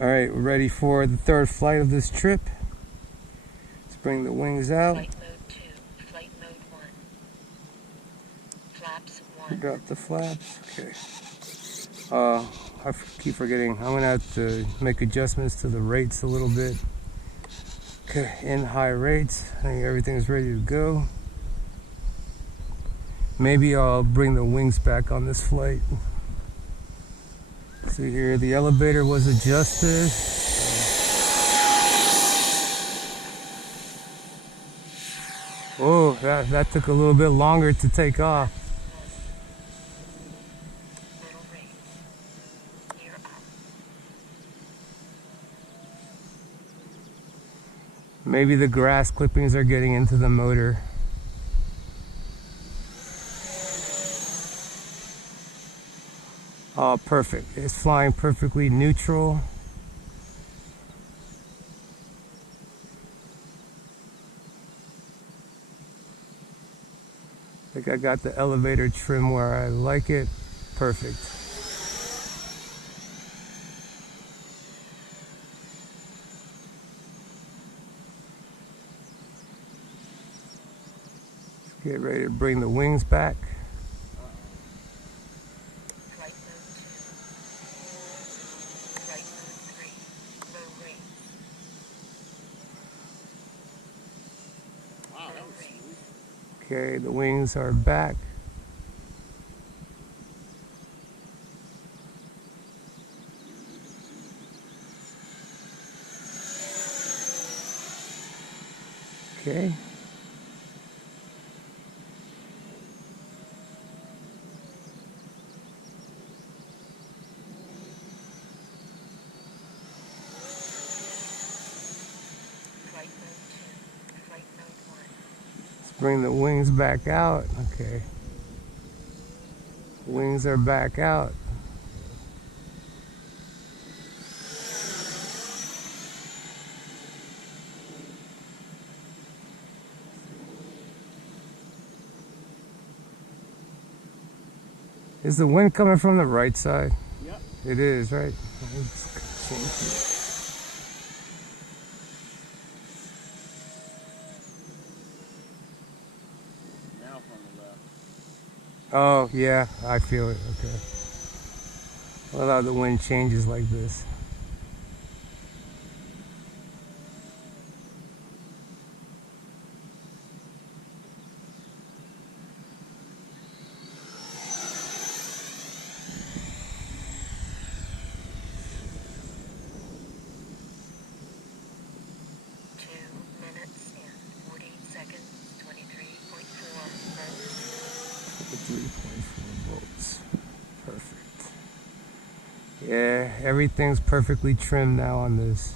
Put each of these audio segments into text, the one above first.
Alright, we're ready for the third flight of this trip. Let's bring the wings out. Flight mode 2, flight mode 1. Flaps 1. Drop the flaps. Okay. I keep forgetting. I'm gonna have to make adjustments to the rates a little bit. Okay, in high rates. I think everything's ready to go. Maybe I'll bring the wings back on this flight. See here, the elevator was adjusted. Oh, that took a little bit longer to take off. Middle rates. Gear up. Maybe the grass clippings are getting into the motor. Oh, perfect. It's flying perfectly neutral. I think I got the elevator trim where I like it. Perfect. Let's get ready to bring the wings back. Flight mode 2. Flight mode 3. Low rates. Wow, that Low was rates. smooth. Okay, the wings are back. Okay. Flight mode 2. Flight mode 1. Let's bring the wings back out. Okay. Wings are back out. Is the wind coming from the right side? Yep. It is, right? Now from the left. Oh, yeah, I feel it. Okay. I love how the wind changes like this. Minutes and 40 seconds, 23.4 volts. 3.4 volts. Perfect. Yeah, everything's perfectly trimmed now on this.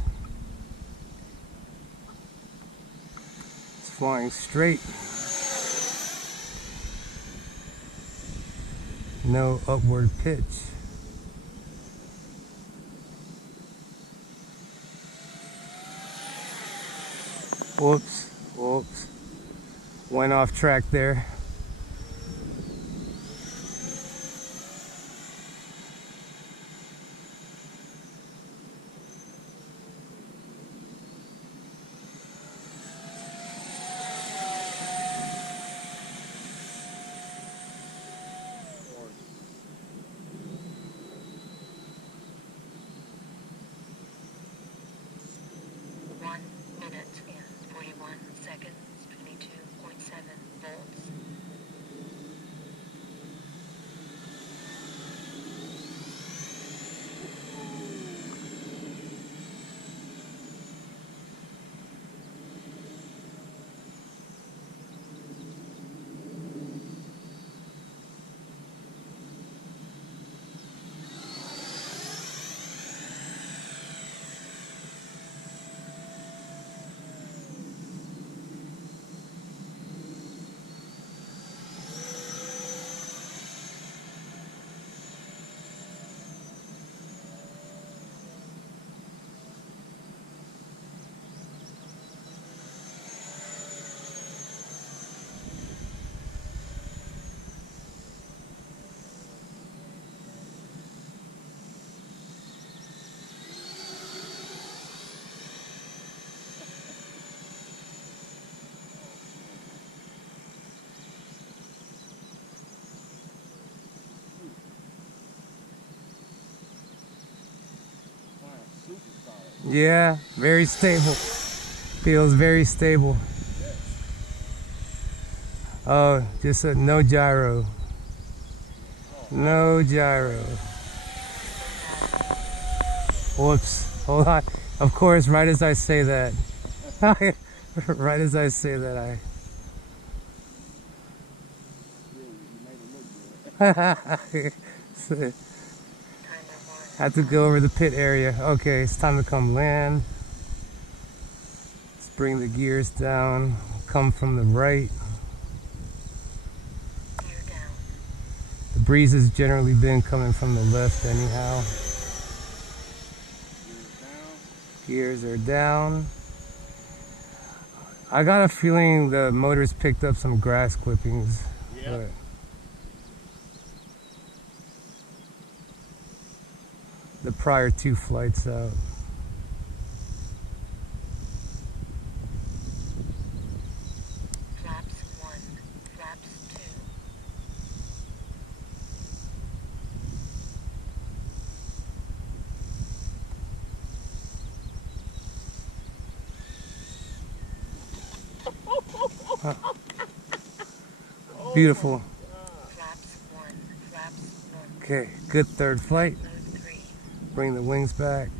It's flying straight. No upward pitch. Whoops, whoops. Went off track there. Minute and 41 seconds, 22.7 volts. Yeah, very stable. Feels very stable. Oh, just a no gyro. No gyro. Whoops. Hold on. Of course, right as I say that. Right as I say that, Really, you made it look good. Have to go over the pit area. Okay, it's time to come land. Let's bring the gears down. Come from the right. Gear down. The breeze has generally been coming from the left anyhow. Gears down. Gears are down. I got a feeling the motor's picked up some grass clippings. Yeah. But the prior 2 flights out. Flaps 1. Flaps 2. Beautiful. Flaps 1. Flaps 1. Okay, good third flight. Mode 3. Bring the wings back.